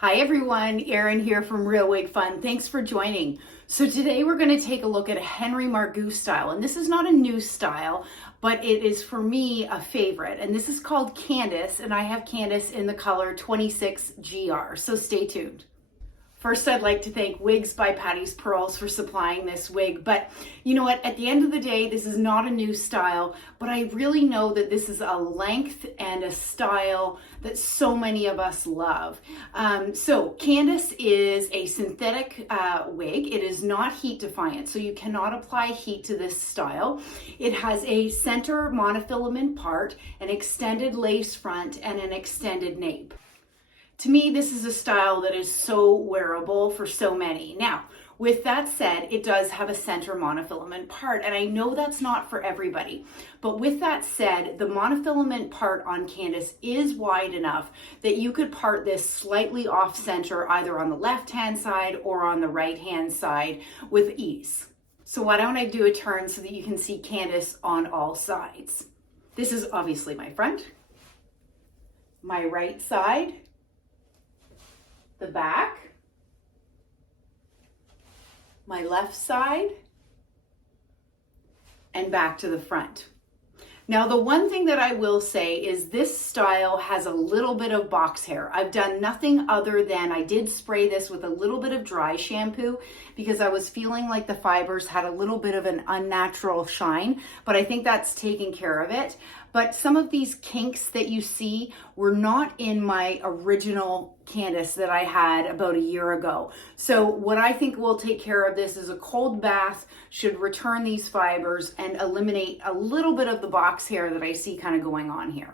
Hi everyone, Erin here from Real Wig Fun. Thanks for joining. So today we're going to take a look at a Henry Margu style, and this is not a new style, but it is for me a favorite. And this is called Candace, and I have Candace in the color 26GR, so stay tuned. First, I'd like to thank Wigs by Patti's Pearls for supplying this wig. But you know what? At the end of the day, this is not a new style, but I really know that this is a length and a style that so many of us love. So Candace is a synthetic wig. It is not heat defiant, so you cannot apply heat to this style. It has a center monofilament part, an extended lace front, and an extended nape. To me, this is a style that is so wearable for so many. Now, with that said, it does have a center monofilament part, and I know that's not for everybody. But with that said, the monofilament part on Candace is wide enough that you could part this slightly off center, either on the left-hand side or on the right-hand side with ease. So why don't I do a turn so that you can see Candace on all sides. This is obviously my front, my right side, the back, my left side, and back to the front. Now, the one thing that I will say is this style has a little bit of box hair. I've done nothing other than I did spray this with a little bit of dry shampoo because I was feeling like the fibers had a little bit of an unnatural shine, but I think that's taken care of it. But some of these kinks that you see were not in my original Candace that I had about a year ago. So what I think will take care of this is a cold bath should return these fibers and eliminate a little bit of the box hair that I see kind of going on here.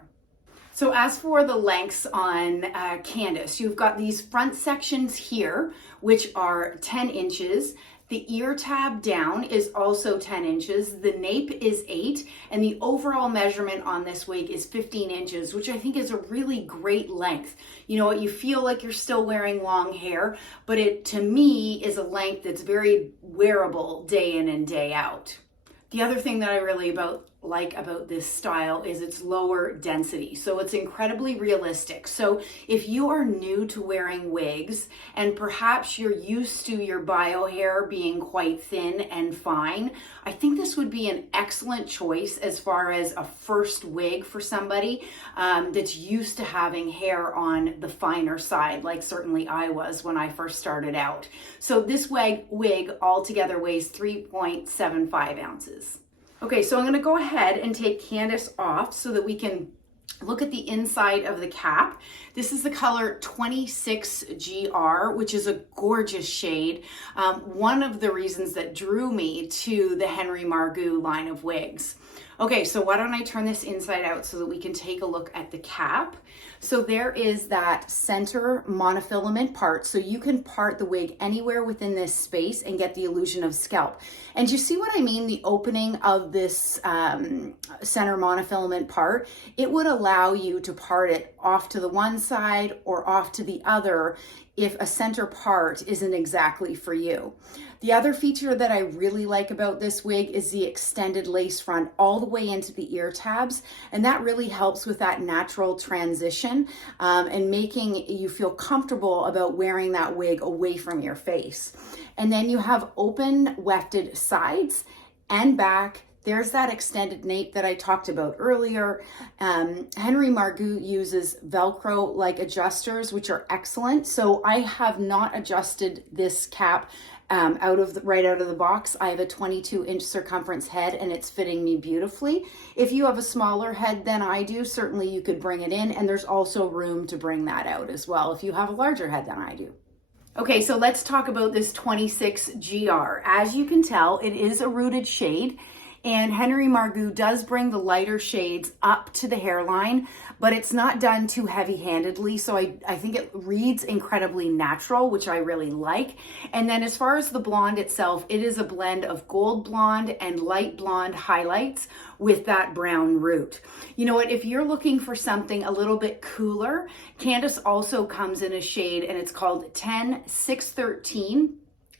So as for the lengths on Candace, you've got these front sections here, which are 10 inches. The ear tab down is also 10 inches. The nape is 8, and the overall measurement on this wig is 15 inches, which I think is a really great length. You know what, you feel like you're still wearing long hair, but it, to me, is a length that's very wearable day in and day out. The other thing that I really like about this style is its lower density. So it's incredibly realistic. So if you are new to wearing wigs and perhaps you're used to your bio hair being quite thin and fine, I think this would be an excellent choice as far as a first wig for somebody that's used to having hair on the finer side, like certainly I was when I first started out. So this wig altogether weighs 3.75 ounces. Okay, so I'm going to go ahead and take Candace off so that we can look at the inside of the cap. This is the color 26GR, which is a gorgeous shade. One of the reasons that drew me to the Henry Margu line of wigs. Okay, so why don't I turn this inside out so that we can take a look at the cap. So there is that center monofilament part, so you can part the wig anywhere within this space and get the illusion of scalp. And you see what I mean? The opening of this center monofilament part, it would allow you to part it off to the one side or off to the other if a center part isn't exactly for you. The other feature that I really like about this wig is the extended lace front all the way into the ear tabs, and that really helps with that natural transition and making you feel comfortable about wearing that wig away from your face. And then you have open wefted sides and back. There's that extended nape that I talked about earlier. Henry Margu uses Velcro-like adjusters, which are excellent. So I have not adjusted this cap right out of the box. I have a 22-inch circumference head, and it's fitting me beautifully. If you have a smaller head than I do, certainly you could bring it in, and there's also room to bring that out as well if you have a larger head than I do. Okay, so let's talk about this 26GR. As you can tell, it is a rooted shade. And Henry Margu does bring the lighter shades up to the hairline, but it's not done too heavy-handedly, so I think it reads incredibly natural, which I really like. And then as far as the blonde itself, it is a blend of gold blonde and light blonde highlights with that brown root. You know what, if you're looking for something a little bit cooler, Candace also comes in a shade, and it's called 10613,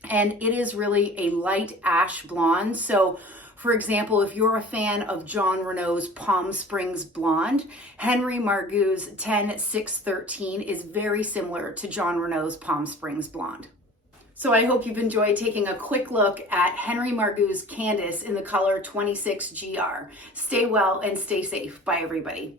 and it is really a light ash blonde. So For example, if you're a fan of John Renault's Palm Springs Blonde, Henry Margu's 10613 is very similar to John Renault's Palm Springs Blonde. So I hope you've enjoyed taking a quick look at Henry Margu's Candace in the color 26GR. Stay well and stay safe. Bye, everybody.